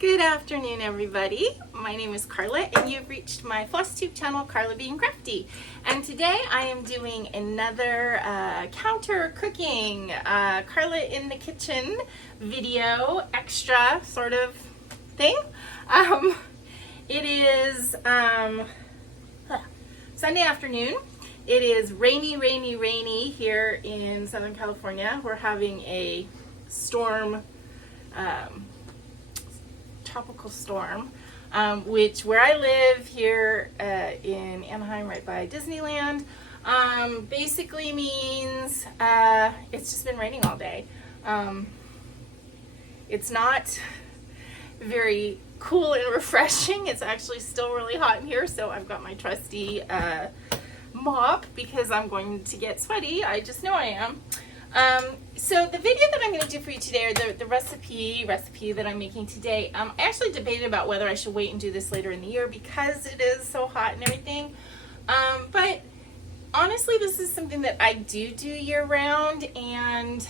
Good afternoon, everybody. My name is Karla, and you've reached my FlossTube channel, Karla Being Crafty. And today I am doing another counter cooking, Karla in the kitchen video, extra sort of thing. It is Sunday afternoon. It is rainy here in Southern California. We're having a storm, tropical storm, which where I live here in Anaheim, right by Disneyland, basically means it's just been raining all day. It's not very cool and refreshing. It's actually still really hot in here, so I've got my trusty mop because I'm going to get sweaty. I just know I am. So the video that I'm going to do for you today, or the recipe that I'm making today, I actually debated about whether I should wait and do this later in the year because it is so hot and everything. But honestly, this is something that I do year round, and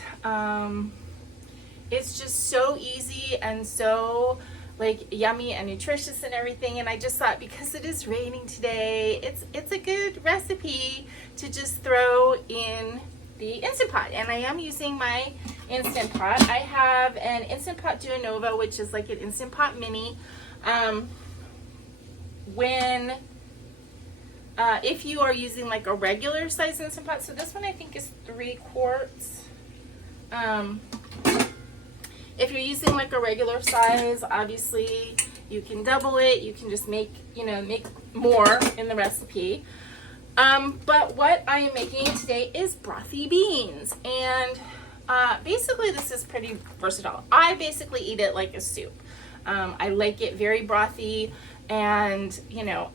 it's just so easy and so like yummy and nutritious and everything. And I just thought, because it is raining today, it's a good recipe to just throw in the Instant Pot. And I am using my Instant Pot. I have an Instant Pot Duo, which is like an Instant Pot mini. If you are using like a regular size Instant Pot, so this one I think is 3 quarts. If you're using like a regular size, obviously you can double it. You can just make more in the recipe. But what I am making today is brothy beans, and basically this is pretty versatile. I basically eat it like a soup. I like it very brothy, and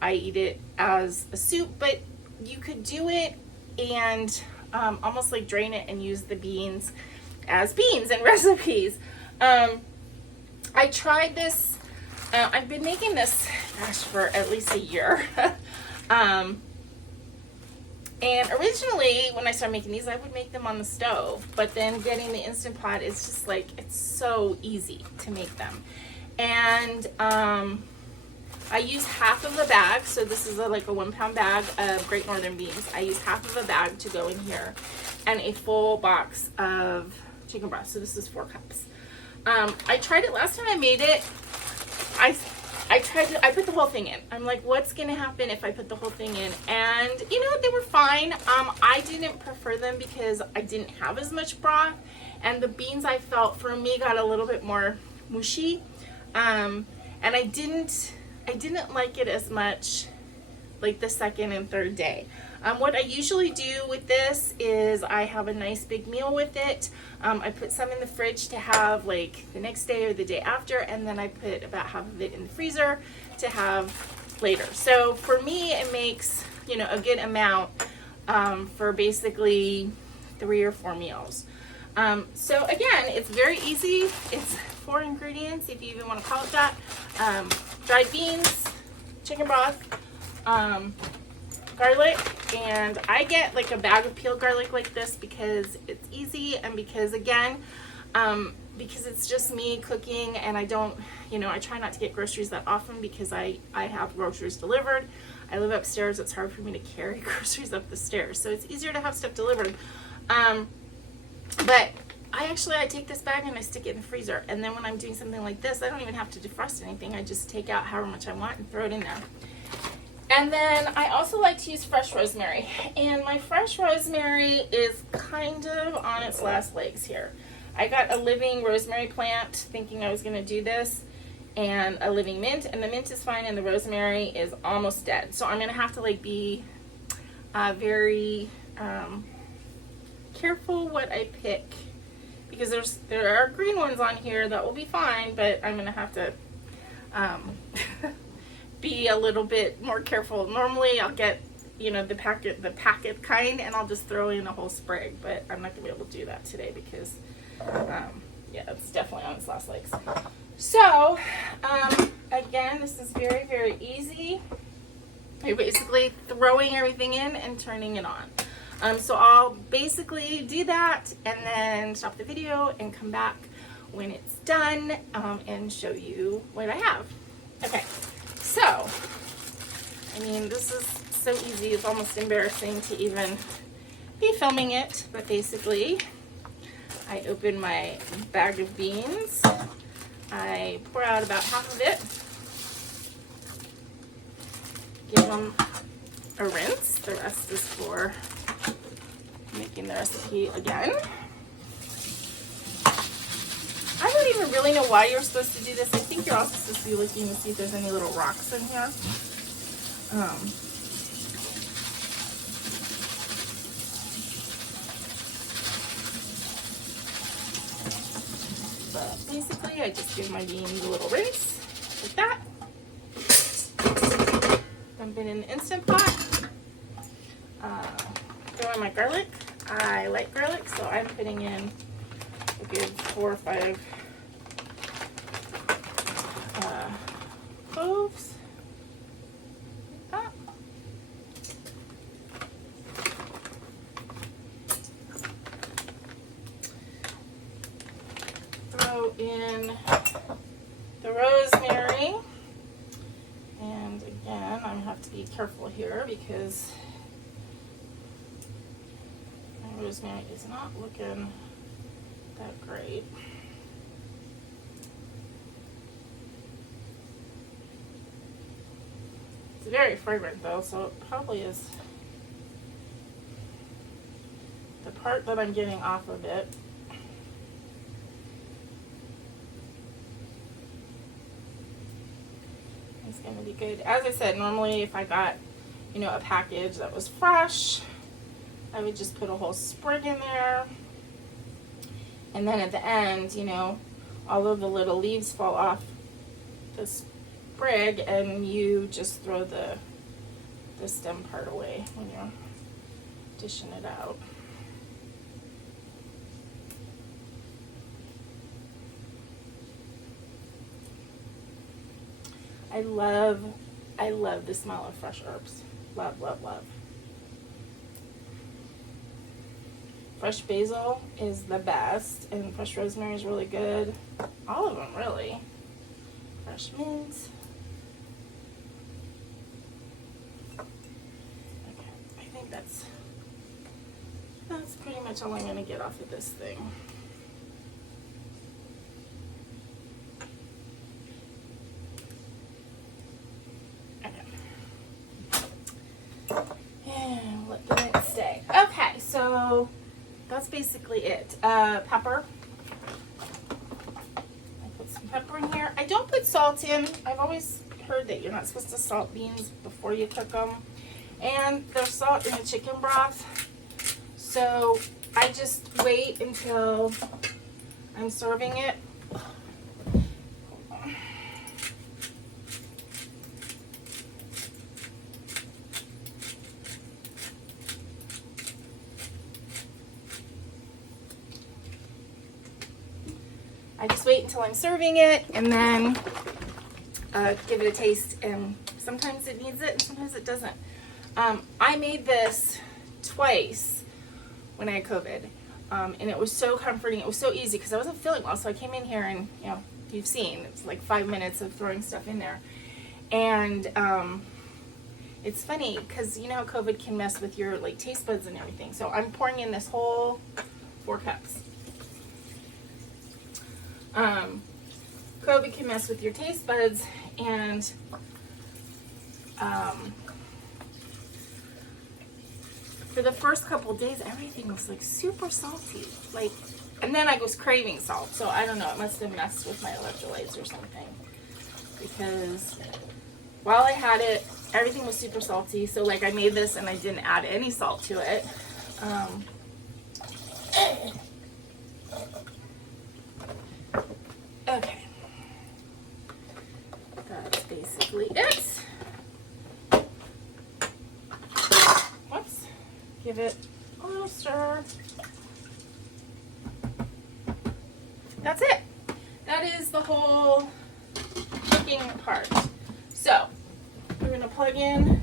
I eat it as a soup, but you could do it and almost like drain it and use the beans as beans in recipes. I tried this, I've been making this, gosh, for at least a year. And originally, when I started making these, I would make them on the stove. But then getting the Instant Pot is just like, it's so easy to make them. And I use half of a bag. So this is like a 1-pound bag of Great Northern beans. I use half of a bag to go in here, and a full box of chicken broth. So this is 4 cups. I tried it last time I made it. I put the whole thing in. I'm like, what's going to happen if I put the whole thing in? And they were fine. I didn't prefer them because I didn't have as much broth, and the beans, I felt, for me, got a little bit more mushy. And I didn't like it as much like the second and third day. What I usually do with this is I have a nice big meal with it. I put some in the fridge to have like the next day or the day after, and then I put about half of it in the freezer to have later. So for me, it makes a good amount for basically 3 or 4 meals. So again, it's very easy. It's 4 ingredients, if you even want to call it that. Dried beans, chicken broth, garlic, and I get like a bag of peeled garlic like this because it's easy, and because again, because it's just me cooking, and I don't, I try not to get groceries that often because I have groceries delivered. I live upstairs. It's hard for me to carry groceries up the stairs, so it's easier to have stuff delivered. But I take this bag and I stick it in the freezer, and then when I'm doing something like this, I don't even have to defrost anything. I just take out however much I want and throw it in there. And then I also like to use fresh rosemary, and my fresh rosemary is kind of on its last legs here. I got a living rosemary plant thinking I was going to do this, and a living mint, and the mint is fine and the rosemary is almost dead. So I'm going to have to like be very careful what I pick, because there are green ones on here that will be fine, but I'm going to have to be a little bit more careful. Normally I'll get the packet kind, and I'll just throw in a whole sprig, but I'm not gonna be able to do that today because yeah, it's definitely on its last legs. So again, this is very easy. You're basically throwing everything in and turning it on. So I'll basically do that and then stop the video and come back when it's done and show you what I have. Okay, so, I mean, this is so easy, it's almost embarrassing to even be filming it, but basically, I open my bag of beans, I pour out about half of it, give them a rinse, the rest is for making the recipe again. I don't even really know why you're supposed to do this. I think you're also supposed to be looking to see if there's any little rocks in here. But basically, I just give my beans a little rinse, like that. Dump it in the Instant Pot. Throw in my garlic. I like garlic, so I'm putting in a good 4 or 5 cloves. Like that. Throw in the rosemary. And again, I have to be careful here because my rosemary is not looking that great. It's very fragrant though, so it probably is the part that I'm getting off of it. It's going to be good. As I said, normally if I got, you know, a package that was fresh, I would just put a whole sprig in there. And then at the end, you know, all of the little leaves fall off the sprig and you just throw the stem part away when you're dishing it out. I love the smell of fresh herbs. Love, love, love. Fresh basil is the best, and fresh rosemary is really good. All of them, really. Fresh mint. Okay, I think that's pretty much all I'm going to get off of this thing. And let the mint stay. Okay, so that's basically it. Pepper. I put some pepper in here. I don't put salt in. I've always heard that you're not supposed to salt beans before you cook them. And there's salt in the chicken broth. So I just wait until I'm serving it. I just wait until I'm serving it and then give it a taste, and sometimes it needs it and sometimes it doesn't. I made this twice when I had COVID, and it was so comforting. It was so easy because I wasn't feeling well, so I came in here and, you know, you've seen, it's like 5 minutes of throwing stuff in there. And it's funny because you know how COVID can mess with your like taste buds and everything. So I'm pouring in this whole 4 cups. COVID can mess with your taste buds, and for the first couple of days, everything was like super salty, like, and then I was craving salt. So I don't know, it must have messed with my electrolytes or something, because while I had it, everything was super salty. So like I made this and I didn't add any salt to it. Okay, that's basically it. Whoops, give it a little stir. That's it. That is the whole cooking part. So we're gonna plug in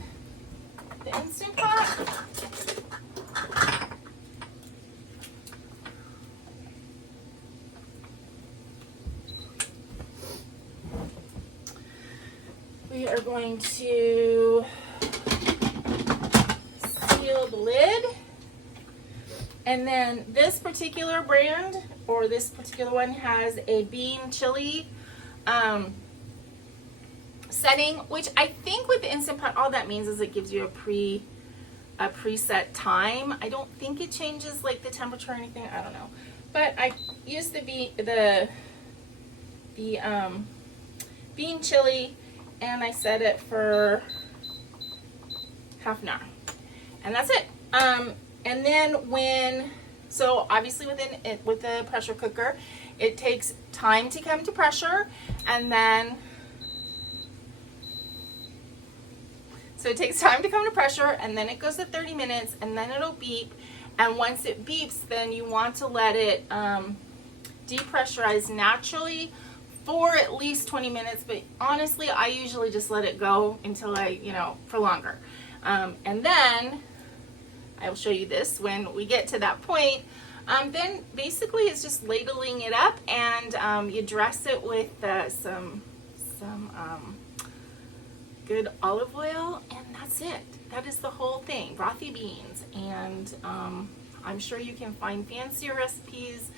the Instant Pot. we are going to seal the lid. And then this particular brand, or this particular one, has a bean chili setting, which I think with the Instant Pot, all that means is it gives you a preset time. I don't think it changes like the temperature or anything. I don't know. But I used the bean chili, and I set it for half an hour. And that's it. And then so obviously with the pressure cooker, it takes time to come to pressure, and then it goes to 30 minutes, and then it'll beep. And once it beeps, then you want to let it depressurize naturally for at least 20 minutes. But honestly, I usually just let it go until for longer. And then I will show you this when we get to that point. Then basically it's just ladling it up, and you dress it with some good olive oil, and that's it. That is the whole thing. Brothy beans. And I'm sure you can find fancier recipes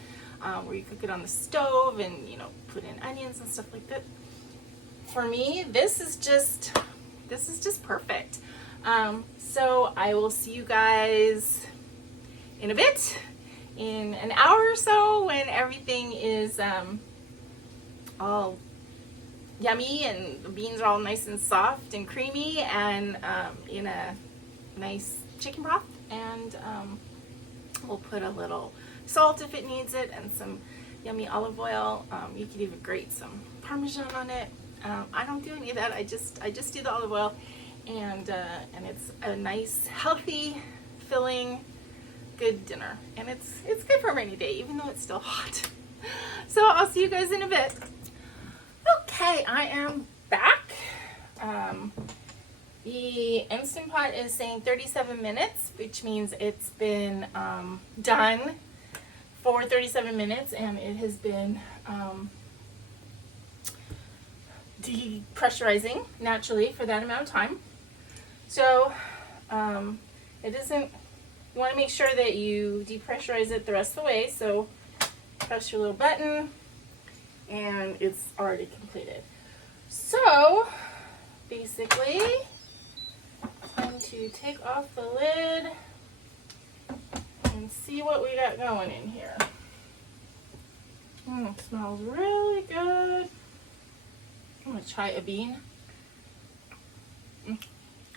where you cook it on the stove and put in onions and stuff like that. For me, this is just perfect. So I will see you guys in a bit, in an hour or so, when everything is all yummy and the beans are all nice and soft and creamy, and in a nice chicken broth. And we'll put a little salt if it needs it, and some yummy olive oil. You could even grate some Parmesan on it. I don't do any of that. I just do the olive oil, and it's a nice, healthy, filling, good dinner. And it's good for a rainy day, even though it's still hot. So I'll see you guys in a bit. Okay, I am back. The Instant Pot is saying 37 minutes, which means it's been done for 37 minutes, and it has been depressurizing naturally for that amount of time. So it isn't, you want to make sure that you depressurize it the rest of the way. So press your little button, and it's already completed. So basically, I'm going to take off the lid and see what we got going in here. It smells really good. I'm going to try a bean.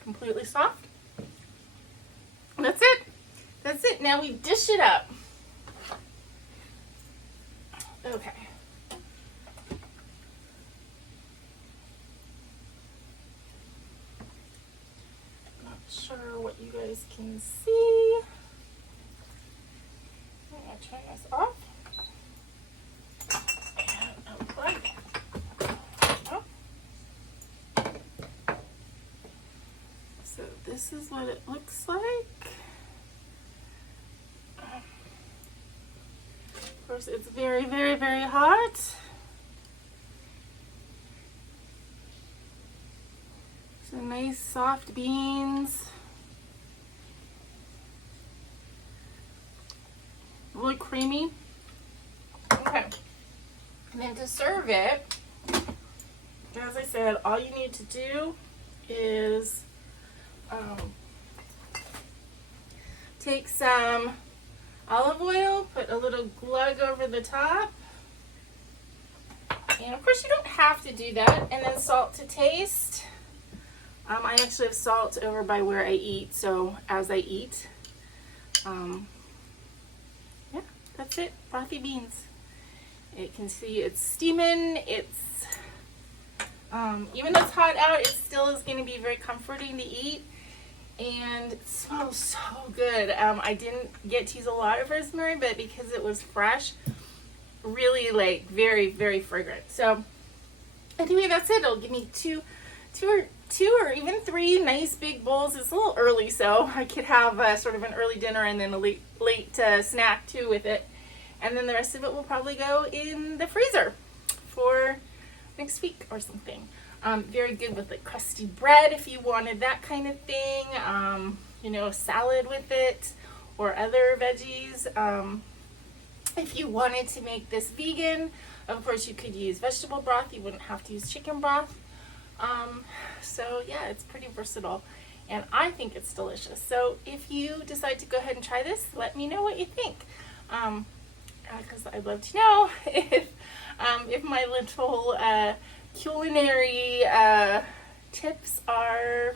Completely soft. That's it. That's it. Now we dish it up. Okay. Not sure what you guys can see. I'm going to turn this off. And unplug. So this is what it looks like. Of course, it's very, very, very hot. Some nice soft beans. Really creamy. Okay. And then to serve it, as I said, all you need to do is take some olive oil, put a little glug over the top, and of course you don't have to do that, and then salt to taste. I actually have salt over by where I eat, so as I eat, yeah, that's it. Brothy beans. You can see it's steaming. It's even though it's hot out, it still is going to be very comforting to eat. And it smells so good. I didn't get to use a lot of rosemary, but because it was fresh, really like very, very fragrant. So anyway, that's it. It'll give me two or even three nice big bowls. It's a little early, so I could have sort of an early dinner and then a late snack too with it. And then the rest of it will probably go in the freezer for next week or something. Very good with like crusty bread if you wanted that kind of thing. You know, salad with it or other veggies. If you wanted to make this vegan, of course you could use vegetable broth. You wouldn't have to use chicken broth. So yeah, it's pretty versatile and I think it's delicious. So if you decide to go ahead and try this, let me know what you think. Because I'd love to know if my little culinary tips are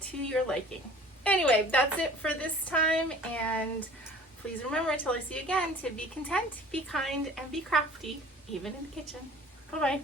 to your liking. Anyway, that's it for this time, and please remember until I see you again to be content, be kind, and be crafty, even in the kitchen. Bye-bye.